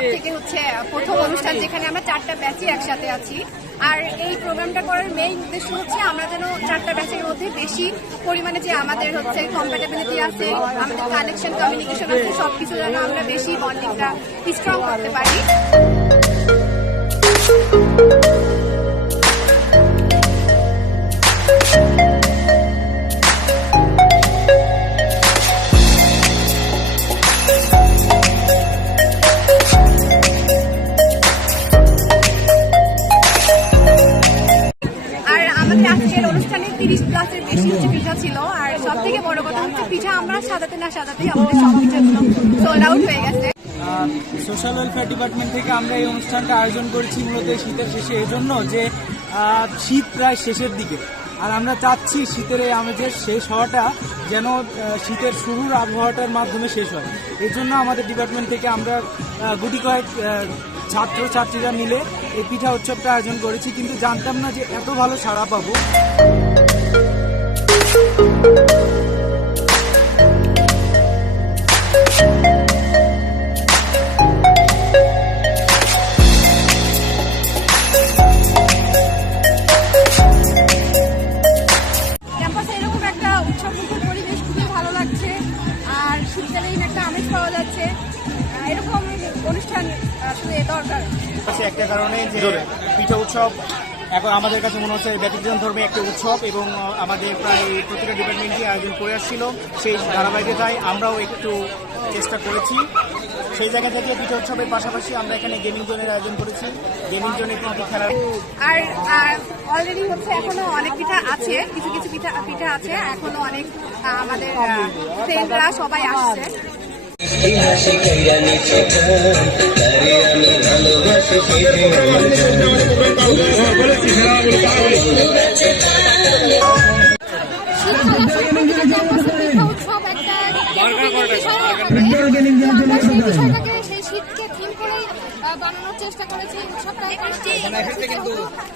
সব থেকে প্রথম অনুষ্ঠান যেখানে আমরা 4টা ব্যাচই একসাথে আছি। আর এই প্রোগ্রামটা করার মেইন উদ্দেশ্য হচ্ছে আমরা যেন 4টা ব্যাচের মধ্যে বেশি পরিমাণে যে আমাদের কম্প্যাটেবিলিটি আছে, আমাদের কানেকশন কমিউনিকেশন আছে, সবকিছু যেন আমরা বেশি বন্ডিংটা স্ট্রং করতে পারি। আজকের অনুষ্ঠানে 30+ বেশি পিঠা ছিল। আর সব থেকে বড় কথা হচ্ছে পিঠা আমরা সাজাতে না সাজাতেই আমাদের সব পিঠাগুলো সোল্ড আউট হয়ে গেছে। সোশ্যাল ওয়েলফেয়ার ডিপার্টমেন্ট থেকে আমরা এই অনুষ্ঠানটা আয়োজন করেছি মূলত শীতের শেষে, এজন্য যে শীত প্রায় শেষের দিকে, আর আমরা চাচ্ছি শীতের এই আমেজের শেষ হওয়াটা যেন শীতের শুরুর আবহাওয়াটার মাধ্যমে শেষ হয়। এই জন্য আমাদের ডিপার্টমেন্ট থেকে আমরা গুটি কয়েক ছাত্রছাত্রীরা মিলে এই পিঠা উৎসবটা আয়োজন করেছি, কিন্তু জানতাম না যে এত ভালো সাড়া পাবো। ক্যাম্পাসে এরকম একটা উৎসবমুখর পরিবেশ খুবই ভালো লাগছে, আর শীতকালীন একটা আমেজ পাওয়া যাচ্ছে। এরকম অনুষ্ঠান আসলে দরকার একটা কারণে যে পিঠা উৎসব এখন আমাদের কাছে মনে হচ্ছে ব্যতিক্রম ধর্মী একটা উৎসব, এবং আমাদের প্রায় প্রতিটা ডিপার্টমেন্টই আয়োজন করে আসছিল। সেই ধারাবাহিকতায় আমরাও একটু চেষ্টা করেছি। সেই জায়গা থেকে পিঠা উৎসবের পাশাপাশি আমরা এখানে গেমিং জোনের আয়োজন করেছি। গেমিং জোনে কিন্তু খেলার আর অলরেডি এখনো অনেক পিঠা আছে, কিছু কিছু পিঠা আছে এখনো অনেক। আমাদের ফ্রেন্ডরা সবাই আসছে। শীতকে থিম করেই বানানোর চেষ্টা করেছি।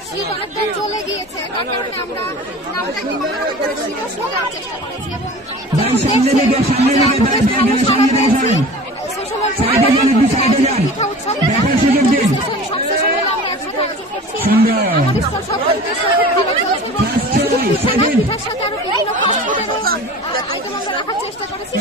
শীত অনেকটা চলে গিয়েছে, তার কারণে আমরা নামটাকে শীতের চেষ্টা করেছি। পিঠার সাথে আরো বিভিন্ন ফাস্টফুডের আইটেম আমরা রাখার চেষ্টা করেছি।